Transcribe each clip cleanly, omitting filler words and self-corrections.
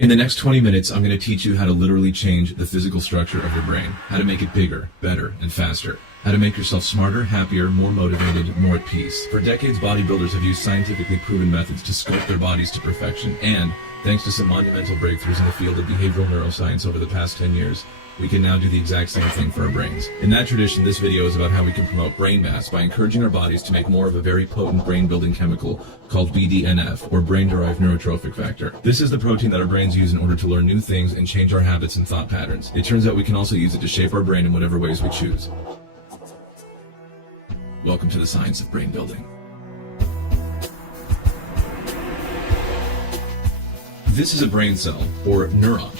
In the next 20 minutes, I'm going to teach you how to literally change the physical structure of your brain, how to make it bigger, better, and faster, how to make yourself smarter, happier, more motivated, more at peace. For decades, bodybuilders have used scientifically proven methods to sculpt their bodies to perfection, and thanks to some monumental breakthroughs in the field of behavioral neuroscience over the past 10 years, we can now do the exact same thing for our brains. In that tradition, this video is about how we can promote brain mass by encouraging our bodies to make more of a very potent brain-building chemical called BDNF, or brain-derived neurotrophic factor. This is the protein that our brains use in order to learn new things and change our habits and thought patterns. It turns out we can also use it to shape our brain in whatever ways we choose. Welcome to the science of brain building. This is a brain cell, or neuron.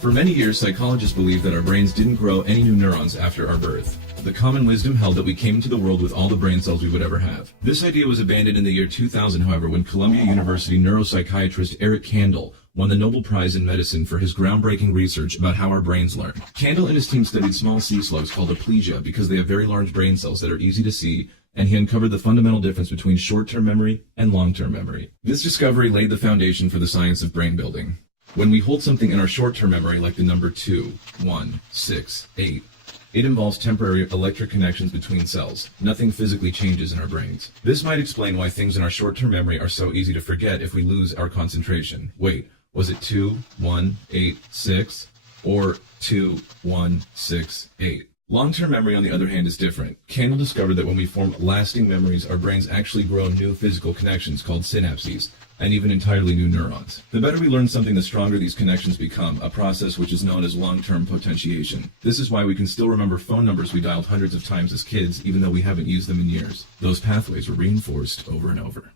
For many years, psychologists believed that our brains didn't grow any new neurons after our birth. The common wisdom held that we came into the world with all the brain cells we would ever have. This idea was abandoned in the year 2000, however, when Columbia University neuropsychiatrist Eric Kandel won the Nobel Prize in Medicine for his groundbreaking research about how our brains learn. Kandel and his team studied small sea slugs called aplysia because they have very large brain cells that are easy to see, and he uncovered the fundamental difference between short-term memory and long-term memory. This discovery laid the foundation for the science of brain building. When we hold something in our short-term memory, like the number 2, 1, 6, 8, it involves temporary electric connections between cells. Nothing physically changes in our brains. This might explain why things in our short-term memory are so easy to forget if we lose our concentration. Wait, was it 2, 1, 8, 6? Or 2, 1, 6, 8? Long-term memory, on the other hand, is different. Kandel discovered that when we form lasting memories, our brains actually grow new physical connections called synapses, and even entirely new neurons. The better we learn something, the stronger these connections become, a process which is known as long-term potentiation. This is why we can still remember phone numbers we dialed hundreds of times as kids, even though we haven't used them in years. Those pathways were reinforced over and over.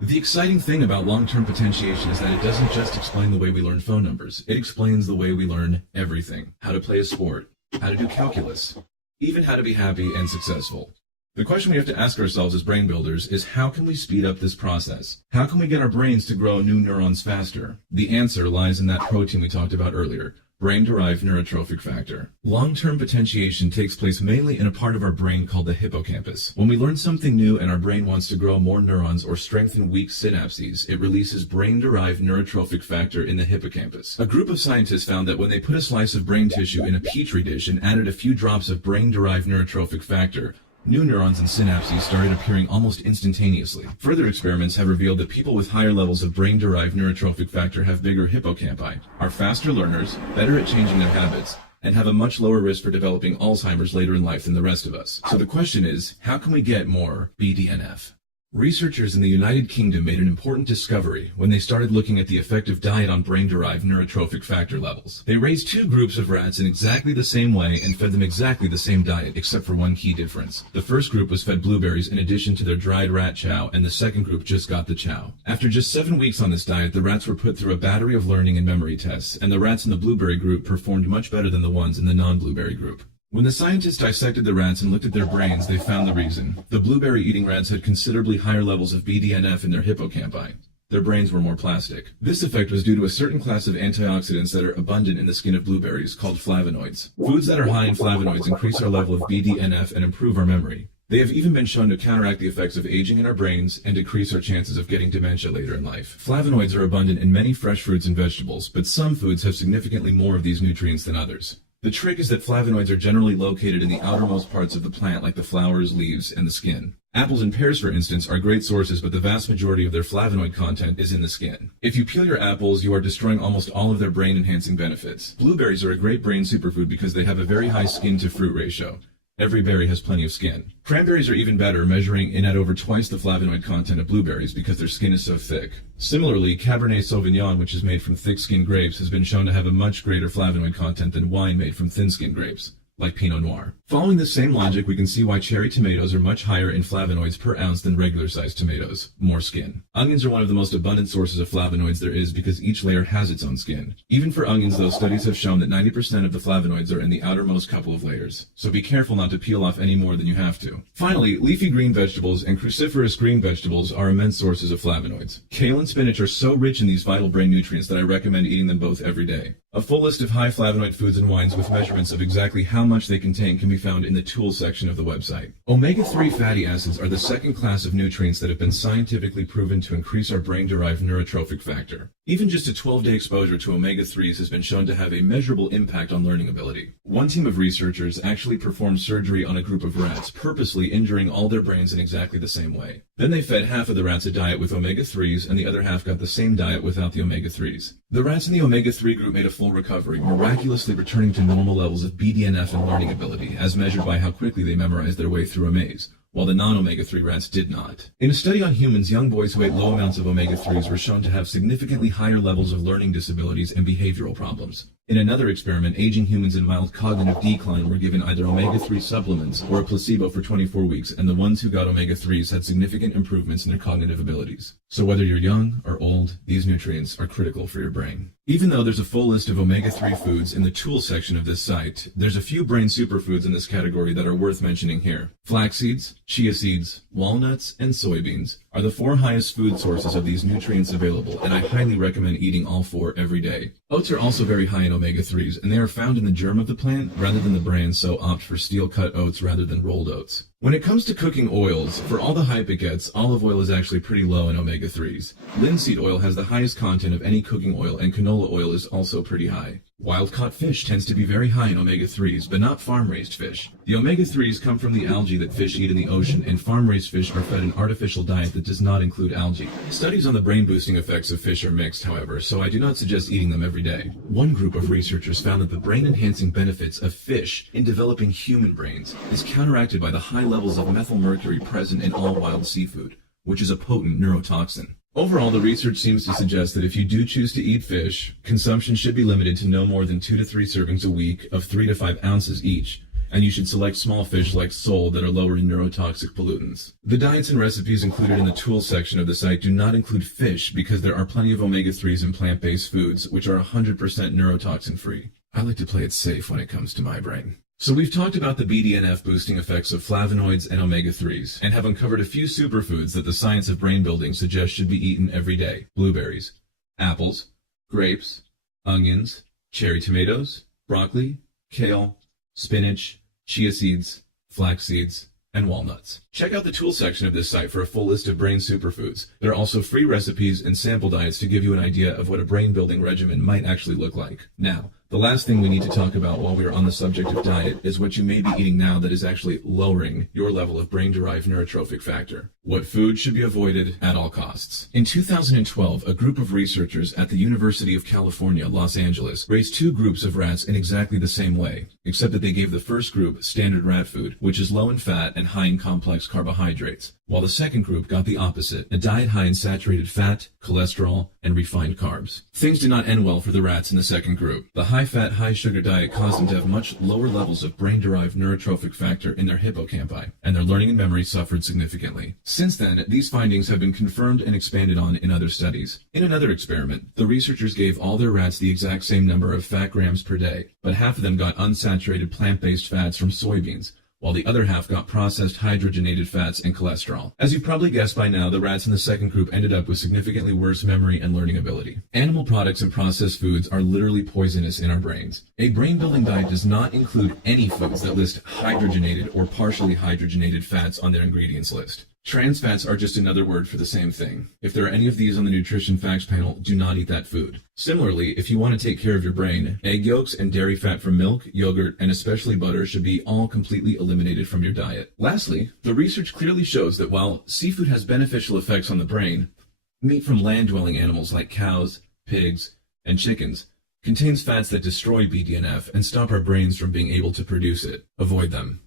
The exciting thing about long-term potentiation is that it doesn't just explain the way we learn phone numbers. It explains the way we learn everything. How to play a sport, how to do calculus, even how to be happy and successful. The question we have to ask ourselves as brain builders is, how can we speed up this process? How can we get our brains to grow new neurons faster? The answer lies in that protein we talked about earlier, brain-derived neurotrophic factor. Long-term potentiation takes place mainly in a part of our brain called the hippocampus. When we learn something new and our brain wants to grow more neurons or strengthen weak synapses, it releases brain-derived neurotrophic factor in the hippocampus. A group of scientists found that when they put a slice of brain tissue in a petri dish and added a few drops of brain-derived neurotrophic factor, new neurons and synapses started appearing almost instantaneously. Further experiments have revealed that people with higher levels of brain-derived neurotrophic factor have bigger hippocampi, are faster learners, better at changing their habits, and have a much lower risk for developing Alzheimer's later in life than the rest of us. So the question is, how can we get more BDNF? Researchers in the United Kingdom made an important discovery when they started looking at the effect of diet on brain-derived neurotrophic factor levels. They raised two groups of rats in exactly the same way and fed them exactly the same diet, except for one key difference. The first group was fed blueberries in addition to their dried rat chow, and the second group just got the chow. After just 7 weeks on this diet, the rats were put through a battery of learning and memory tests, and the rats in the blueberry group performed much better than the ones in the non-blueberry group. When the scientists dissected the rats and looked at their brains, they found the reason. The blueberry-eating rats had considerably higher levels of BDNF in their hippocampi. Their brains were more plastic. This effect was due to a certain class of antioxidants that are abundant in the skin of blueberries, called flavonoids. Foods that are high in flavonoids increase our level of BDNF and improve our memory. They have even been shown to counteract the effects of aging in our brains and decrease our chances of getting dementia later in life. Flavonoids are abundant in many fresh fruits and vegetables, but some foods have significantly more of these nutrients than others. The trick is that flavonoids are generally located in the outermost parts of the plant, like the flowers, leaves, and the skin. Apples and pears, for instance, are great sources, but the vast majority of their flavonoid content is in the skin. If you peel your apples, you are destroying almost all of their brain-enhancing benefits. Blueberries are a great brain superfood because they have a very high skin-to-fruit ratio. Every berry has plenty of skin. Cranberries are even better, measuring in at over twice the flavonoid content of blueberries because their skin is so thick. Similarly, Cabernet Sauvignon, which is made from thick-skinned grapes, has been shown to have a much greater flavonoid content than wine made from thin-skinned grapes, like Pinot Noir. Following this same logic, we can see why cherry tomatoes are much higher in flavonoids per ounce than regular-sized tomatoes. More skin. Onions are one of the most abundant sources of flavonoids there is because each layer has its own skin. Even for onions, though, studies have shown that 90% of the flavonoids are in the outermost couple of layers. So be careful not to peel off any more than you have to. Finally, leafy green vegetables and cruciferous green vegetables are immense sources of flavonoids. Kale and spinach are so rich in these vital brain nutrients that I recommend eating them both every day. A full list of high flavonoid foods and wines with measurements of exactly how much they contain can be found in the tools section of the website. Omega-3 fatty acids are the second class of nutrients that have been scientifically proven to increase our brain-derived neurotrophic factor. Even just a 12-day exposure to omega-3s has been shown to have a measurable impact on learning ability. One team of researchers actually performed surgery on a group of rats, purposely injuring all their brains in exactly the same way. Then they fed half of the rats a diet with omega-3s, and the other half got the same diet without the omega-3s. The rats in the omega-3 group made a full recovery, miraculously returning to normal levels of BDNF and learning ability, as measured by how quickly they memorized their way through a maze, while the non-omega-3 rats did not. In a study on humans, young boys who ate low amounts of omega-3s were shown to have significantly higher levels of learning disabilities and behavioral problems. In another experiment, aging humans in mild cognitive decline were given either omega-3 supplements or a placebo for 24 weeks, and the ones who got omega-3s had significant improvements in their cognitive abilities. So whether you're young or old, these nutrients are critical for your brain. Even though there's a full list of omega-3 foods in the tools section of this site, there's a few brain superfoods in this category that are worth mentioning here. Flax seeds, chia seeds, walnuts, and soybeans are the 4 highest food sources of these nutrients available, and I highly recommend eating all 4 every day. Oats are also very high in omega-3s, and they are found in the germ of the plant rather than the bran, so opt for steel-cut oats rather than rolled oats. When it comes to cooking oils, for all the hype it gets, olive oil is actually pretty low in omega-3s. Linseed oil has the highest content of any cooking oil, and canola oil is also pretty high. Wild-caught fish tends to be very high in omega-3s, but not farm-raised fish. The omega-3s come from the algae that fish eat in the ocean, and farm-raised fish are fed an artificial diet that does not include algae. Studies on the brain-boosting effects of fish are mixed, however, so I do not suggest eating them every day. One group of researchers found that the brain-enhancing benefits of fish in developing human brains is counteracted by the high levels of methylmercury present in all wild seafood, which is a potent neurotoxin. Overall, the research seems to suggest that if you do choose to eat fish, consumption should be limited to no more than 2 to 3 servings a week of 3 to 5 ounces each, and you should select small fish like sole that are lower in neurotoxic pollutants. The diets and recipes included in the tools section of the site do not include fish because there are plenty of omega-3s in plant-based foods, which are 100% neurotoxin-free. I like to play it safe when it comes to my brain. So we've talked about the BDNF boosting effects of flavonoids and omega-3s, and have uncovered a few superfoods that the science of brain building suggests should be eaten every day. Blueberries, apples, grapes, onions, cherry tomatoes, broccoli, kale, spinach, chia seeds, flax seeds, and walnuts. Check out the tools section of this site for a full list of brain superfoods. There are also free recipes and sample diets to give you an idea of what a brain building regimen might actually look like. Now, the last thing we need to talk about while we are on the subject of diet is what you may be eating now that is actually lowering your level of brain-derived neurotrophic factor. What food should be avoided at all costs. In 2012, a group of researchers at the University of California, Los Angeles, raised 2 groups of rats in exactly the same way, except that they gave the first group standard rat food, which is low in fat and high in complex carbohydrates, while the second group got the opposite, a diet high in saturated fat, cholesterol, and refined carbs. Things did not end well for the rats in the second group. The high-fat, high-sugar diet caused them to have much lower levels of brain-derived neurotrophic factor in their hippocampi, and their learning and memory suffered significantly. Since then, these findings have been confirmed and expanded on in other studies. In another experiment, the researchers gave all their rats the exact same number of fat grams per day, but half of them got unsaturated plant-based fats from soybeans, while the other half got processed hydrogenated fats and cholesterol. As you've probably guessed by now, the rats in the second group ended up with significantly worse memory and learning ability. Animal products and processed foods are literally poisonous in our brains. A brain-building diet does not include any foods that list hydrogenated or partially hydrogenated fats on their ingredients list. Trans fats are just another word for the same thing. If there are any of these on the nutrition facts panel, do not eat that food. Similarly, if you want to take care of your brain, egg yolks and dairy fat from milk, yogurt, and especially butter should be all completely eliminated from your diet. Lastly, the research clearly shows that while seafood has beneficial effects on the brain, meat from land-dwelling animals like cows, pigs, and chickens contains fats that destroy BDNF and stop our brains from being able to produce it. Avoid them.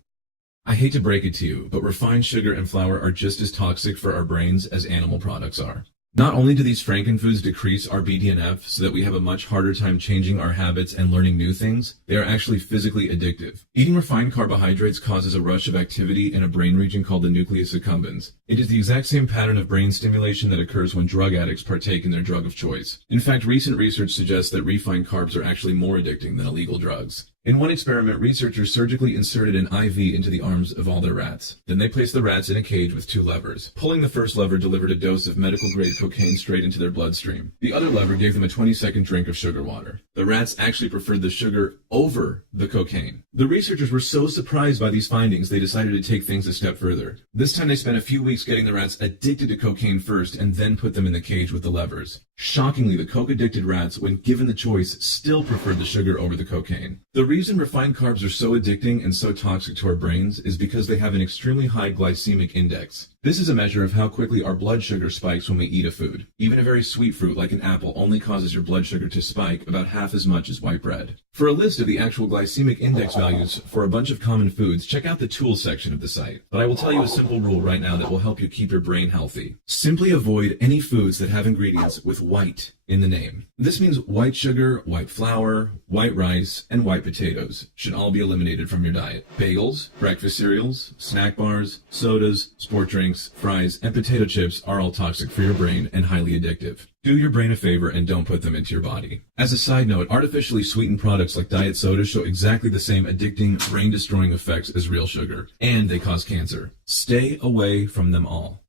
I hate to break it to you, but refined sugar and flour are just as toxic for our brains as animal products are. Not only do these frankenfoods decrease our BDNF so that we have a much harder time changing our habits and learning new things, they are actually physically addictive. Eating refined carbohydrates causes a rush of activity in a brain region called the nucleus accumbens. It is the exact same pattern of brain stimulation that occurs when drug addicts partake in their drug of choice. In fact, recent research suggests that refined carbs are actually more addicting than illegal drugs. In one experiment, researchers surgically inserted an IV into the arms of all their rats. Then they placed the rats in a cage with two levers. Pulling the first lever delivered a dose of medical-grade cocaine straight into their bloodstream. The other lever gave them a 20-second drink of sugar water. The rats actually preferred the sugar over the cocaine. The researchers were so surprised by these findings, they decided to take things a step further. This time they spent a few weeks getting the rats addicted to cocaine first and then put them in the cage with the levers. Shockingly, the coke-addicted rats, when given the choice, still preferred the sugar over the cocaine. The reason refined carbs are so addicting and so toxic to our brains is because they have an extremely high glycemic index. This is a measure of how quickly our blood sugar spikes when we eat a food. Even a very sweet fruit like an apple only causes your blood sugar to spike about half as much as white bread. For a list of the actual glycemic index values for a bunch of common foods, check out the tools section of the site. But I will tell you a simple rule right now that will help you keep your brain healthy. Simply avoid any foods that have ingredients with white in the name. This means white sugar, white flour, white rice, and white potatoes should all be eliminated from your diet. Bagels, breakfast cereals, snack bars, sodas, sport drinks, fries, and potato chips are all toxic for your brain and highly addictive. Do your brain a favor and don't put them into your body. As a side note, artificially sweetened products like diet soda show exactly the same addicting, brain-destroying effects as real sugar, and they cause cancer. Stay away from them all.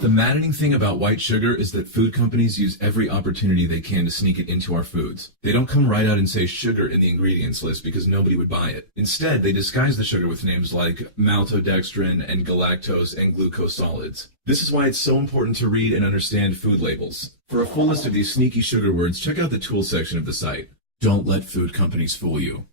The maddening thing about white sugar is that food companies use every opportunity they can to sneak it into our foods. They don't come right out and say sugar in the ingredients list because nobody would buy it. Instead, they disguise the sugar with names like maltodextrin and galactose and glucose solids. This is why it's so important to read and understand food labels. For a full list of these sneaky sugar words, check out the tools section of the site. Don't let food companies fool you.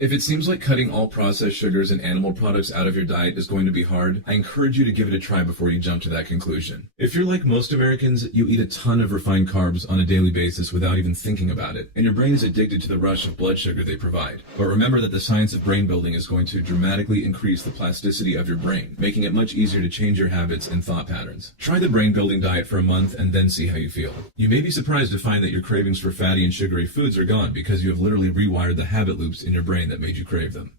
If it seems like cutting all processed sugars and animal products out of your diet is going to be hard, I encourage you to give it a try before you jump to that conclusion. If you're like most Americans, you eat a ton of refined carbs on a daily basis without even thinking about it, and your brain is addicted to the rush of blood sugar they provide. But remember that the science of brain building is going to dramatically increase the plasticity of your brain, making it much easier to change your habits and thought patterns. Try the brain building diet for a month and then see how you feel. You may be surprised to find that your cravings for fatty and sugary foods are gone because you have literally rewired the habit loops in your brain that made you crave them.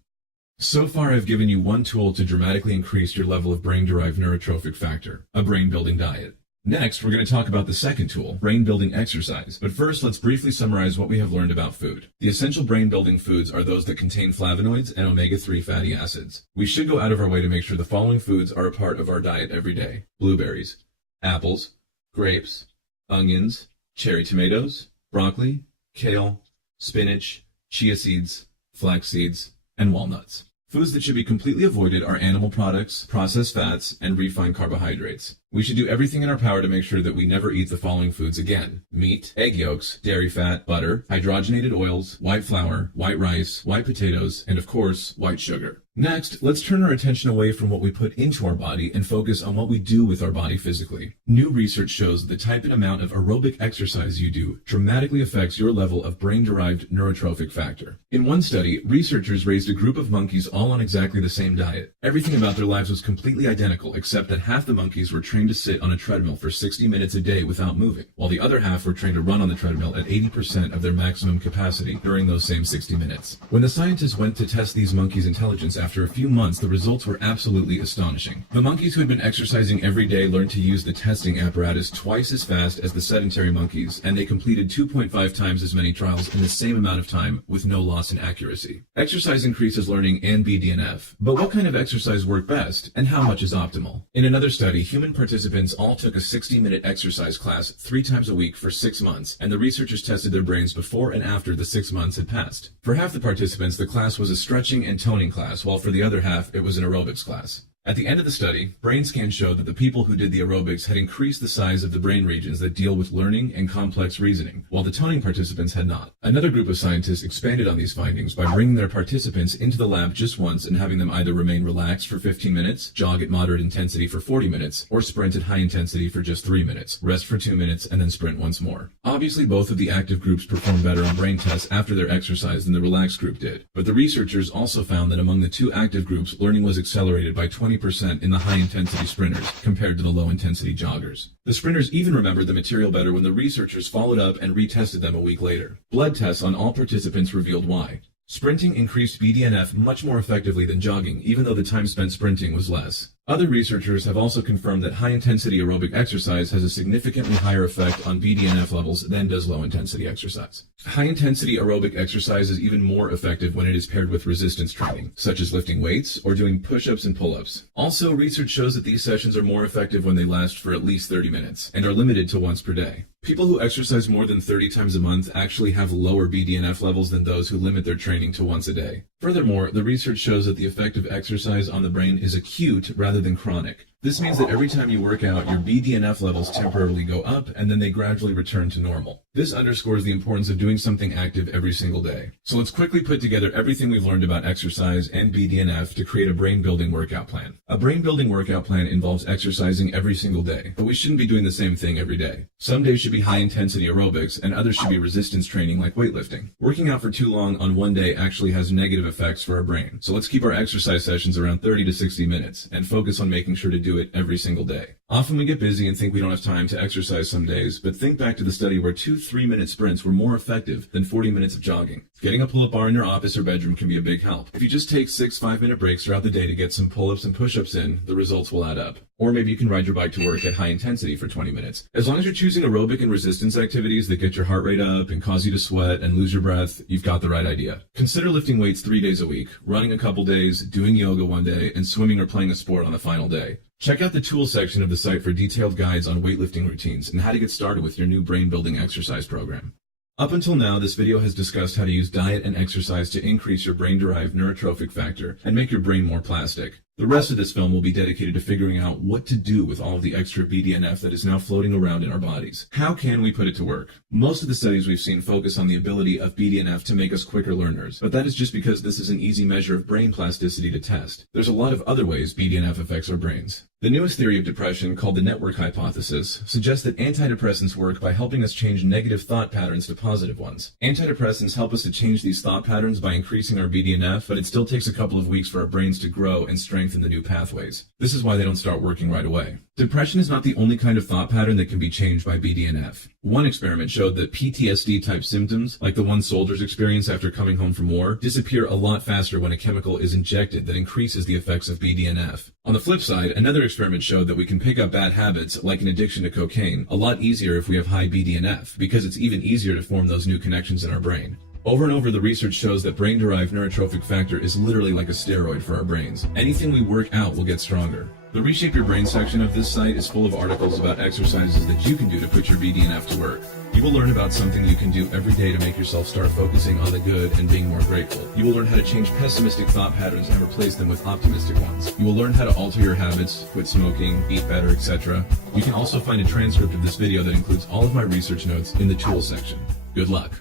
So far, I've given you one tool to dramatically increase your level of brain-derived neurotrophic factor, a brain-building diet. Next, we're going to talk about the second tool, brain-building exercise. But first, let's briefly summarize what we have learned about food. The essential brain-building foods are those that contain flavonoids and omega-3 fatty acids. We should go out of our way to make sure the following foods are a part of our diet every day: blueberries, apples, grapes, onions, cherry tomatoes, broccoli, kale, spinach, chia seeds, flax seeds, and walnuts. Foods that should be completely avoided are animal products, processed fats, and refined carbohydrates. We should do everything in our power to make sure that we never eat the following foods again: meat, egg yolks, dairy fat, butter, hydrogenated oils, white flour, white rice, white potatoes, and of course, white sugar. Next, let's turn our attention away from what we put into our body and focus on what we do with our body physically. New research shows that the type and amount of aerobic exercise you do dramatically affects your level of brain-derived neurotrophic factor. In one study, researchers raised a group of monkeys all on exactly the same diet. Everything about their lives was completely identical, except that half the monkeys were trained to sit on a treadmill for 60 minutes a day without moving, while the other half were trained to run on the treadmill at 80% of their maximum capacity during those same 60 minutes. When the scientists went to test these monkeys' intelligence after a few months, the results were absolutely astonishing. The monkeys who had been exercising every day learned to use the testing apparatus twice as fast as the sedentary monkeys, and they completed 2.5 times as many trials in the same amount of time with no loss in accuracy. Exercise increases learning and BDNF, but what kind of exercise worked best, and how much is optimal? In another study, human participants all took a 60-minute exercise class 3 times a week for 6 months, and the researchers tested their brains before and after the 6 months had passed. For half the participants, the class was a stretching and toning class, while for the other half, it was an aerobics class. At the end of the study, brain scans showed that the people who did the aerobics had increased the size of the brain regions that deal with learning and complex reasoning, while the toning participants had not. Another group of scientists expanded on these findings by bringing their participants into the lab just once and having them either remain relaxed for 15 minutes, jog at moderate intensity for 40 minutes, or sprint at high intensity for just 3 minutes, rest for 2 minutes, and then sprint once more. Obviously, both of the active groups performed better on brain tests after their exercise than the relaxed group did, but the researchers also found that among the two active groups, learning was accelerated by 20% in the high-intensity sprinters compared to the low-intensity joggers. The sprinters even remembered the material better when the researchers followed up and retested them a week later. Blood tests on all participants revealed why. Sprinting increased BDNF much more effectively than jogging, even though the time spent sprinting was less. Other researchers have also confirmed that high-intensity aerobic exercise has a significantly higher effect on BDNF levels than does low-intensity exercise. High-intensity aerobic exercise is even more effective when it is paired with resistance training, such as lifting weights or doing push-ups and pull-ups. Also, research shows that these sessions are more effective when they last for at least 30 minutes and are limited to once per day. People who exercise more than 30 times a month actually have lower BDNF levels than those who limit their training to once a day. Furthermore, the research shows that the effect of exercise on the brain is acute rather than chronic. This means that every time you work out, your BDNF levels temporarily go up and then they gradually return to normal. This underscores the importance of doing something active every single day. So let's quickly put together everything we've learned about exercise and BDNF to create a brain-building workout plan. A brain-building workout plan involves exercising every single day, but we shouldn't be doing the same thing every day. Some days should be high-intensity aerobics and others should be resistance training like weightlifting. Working out for too long on one day actually has negative effects for our brain. So let's keep our exercise sessions around 30 to 60 minutes and focus on making sure to do it every single day. Often we get busy and think we don't have time to exercise some days, but think back to the study where 2 3-minute sprints were more effective than 40 minutes of jogging. Getting a pull-up bar in your office or bedroom can be a big help. If you just take 6 5-minute breaks throughout the day to get some pull-ups and push-ups in, the results will add up. Or maybe you can ride your bike to work at high intensity for 20 minutes. As long as you're choosing aerobic and resistance activities that get your heart rate up and cause you to sweat and lose your breath, you've got the right idea. Consider lifting weights 3 days a week, running a couple days, doing yoga one day, and swimming or playing a sport on the final day. Check out the tools section of the site for detailed guides on weightlifting routines and how to get started with your new brain-building exercise program. Up until now, this video has discussed how to use diet and exercise to increase your brain-derived neurotrophic factor and make your brain more plastic. The rest of this film will be dedicated to figuring out what to do with all of the extra BDNF that is now floating around in our bodies. How can we put it to work? Most of the studies we've seen focus on the ability of BDNF to make us quicker learners, but that is just because this is an easy measure of brain plasticity to test. There's a lot of other ways BDNF affects our brains. The newest theory of depression, called the network hypothesis, suggests that antidepressants work by helping us change negative thought patterns to positive ones. Antidepressants help us to change these thought patterns by increasing our BDNF, but it still takes a couple of weeks for our brains to grow and strengthen the new pathways. This is why they don't start working right away. Depression is not the only kind of thought pattern that can be changed by BDNF. One experiment showed that PTSD-type symptoms, like the ones soldiers experience after coming home from war, disappear a lot faster when a chemical is injected that increases the effects of BDNF. On the flip side, another experiment showed that we can pick up bad habits, like an addiction to cocaine, a lot easier if we have high BDNF, because it's even easier to form those new connections in our brain. Over and over, the research shows that brain-derived neurotrophic factor is literally like a steroid for our brains. Anything we work out will get stronger. The Reshape Your Brain section of this site is full of articles about exercises that you can do to put your BDNF to work. You will learn about something you can do every day to make yourself start focusing on the good and being more grateful. You will learn how to change pessimistic thought patterns and replace them with optimistic ones. You will learn how to alter your habits, quit smoking, eat better, etc. You can also find a transcript of this video that includes all of my research notes in the tools section. Good luck.